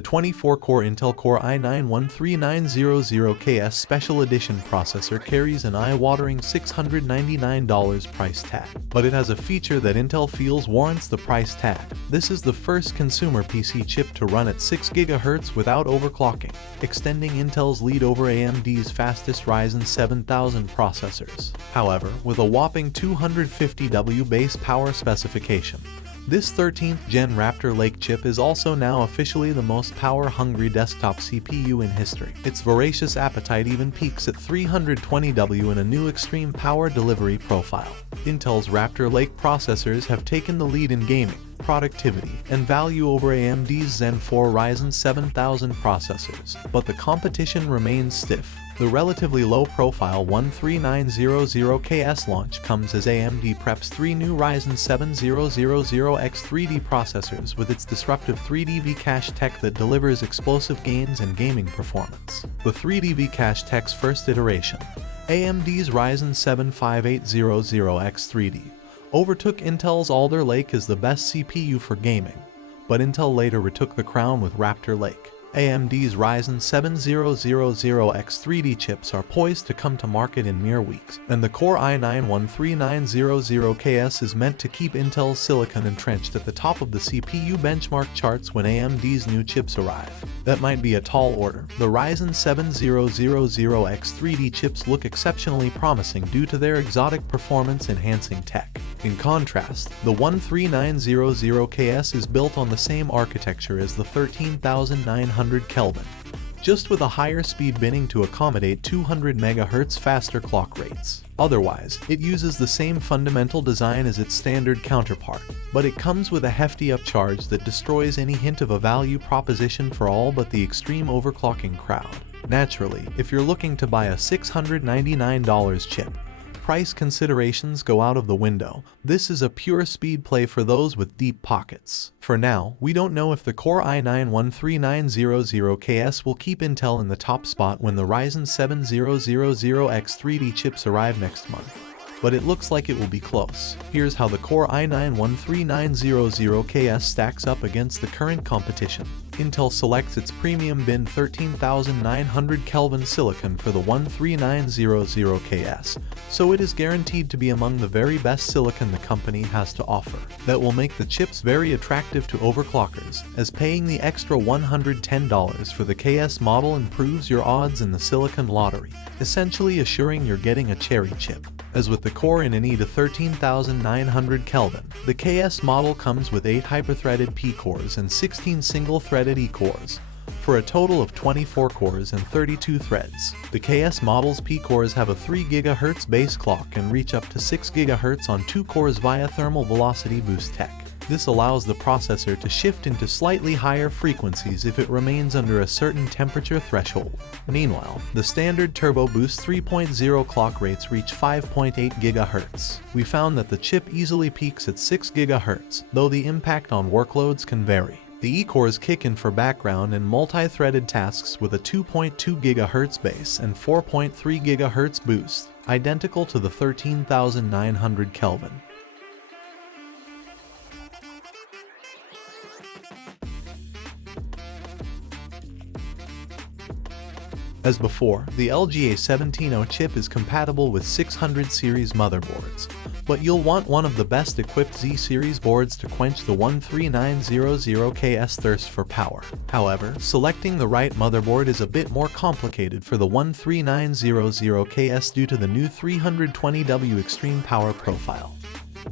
The 24-core Intel Core i9-13900KS Special Edition processor carries an eye-watering $699 price tag, but it has a feature that Intel feels warrants the price tag. This is the first consumer PC chip to run at 6 GHz without overclocking, extending Intel's lead over AMD's fastest Ryzen 7000 processors. However, with a whopping 250W base power specification, this 13th Gen Raptor Lake chip is also now officially the most power-hungry desktop CPU in history. Its voracious appetite even peaks at 320W in a new extreme power delivery profile. Intel's Raptor Lake processors have taken the lead in gaming, productivity, and value over AMD's Zen 4 Ryzen 7000 processors, but the competition remains stiff. The relatively low-profile 13900KS launch comes as AMD preps 3 new Ryzen 7000X 3D processors with its disruptive 3D V-Cache tech that delivers explosive gains and gaming performance. The 3D V-Cache tech's first iteration, AMD's Ryzen 7 5800X 3D, overtook Intel's Alder Lake as the best CPU for gaming, but Intel later retook the crown with Raptor Lake. AMD's Ryzen 7000X 3D chips are poised to come to market in mere weeks, and the Core i9-13900KS is meant to keep Intel's silicon entrenched at the top of the CPU benchmark charts when AMD's new chips arrive. That might be a tall order. The Ryzen 7000X 3D chips look exceptionally promising due to their exotic performance-enhancing tech. In contrast, the 13900KS is built on the same architecture as the 13900 Kelvin, just with a higher speed binning to accommodate 200 MHz faster clock rates. Otherwise, it uses the same fundamental design as its standard counterpart, but it comes with a hefty upcharge that destroys any hint of a value proposition for all but the extreme overclocking crowd. Naturally, if you're looking to buy a $699 chip, price considerations go out of the window. This is a pure speed play for those with deep pockets. For now, we don't know if the Core i9-13900KS will keep Intel in the top spot when the Ryzen 7000X 3D chips arrive next month, but it looks like it will be close. Here's how the Core i9-13900KS stacks up against the current competition. Intel selects its premium bin 13900 Kelvin silicon for the 13900KS, so it is guaranteed to be among the very best silicon the company has to offer. That will make the chips very attractive to overclockers, as paying the extra $110 for the KS model improves your odds in the silicon lottery, essentially assuring you're getting a cherry chip. As with the Core i9 to 13900 Kelvin, the KS model comes with 8 hyper-threaded P-cores and 16 single-threaded E-cores, for a total of 24 cores and 32 threads. The KS model's P-cores have a 3 GHz base clock and reach up to 6 GHz on 2 cores via thermal velocity boost tech. This allows the processor to shift into slightly higher frequencies if it remains under a certain temperature threshold. Meanwhile, the standard Turbo Boost 3.0 clock rates reach 5.8 GHz. We found that the chip easily peaks at 6 GHz, though the impact on workloads can vary. The E-cores kick in for background and multi-threaded tasks with a 2.2 GHz base and 4.3 GHz boost, identical to the 13900 Kelvin. As before, the LGA 170 chip is compatible with 600 series motherboards, but you'll want one of the best equipped Z series boards to quench the 13900KS thirst for power. However, selecting the right motherboard is a bit more complicated for the 13900KS due to the new 320W extreme power profile.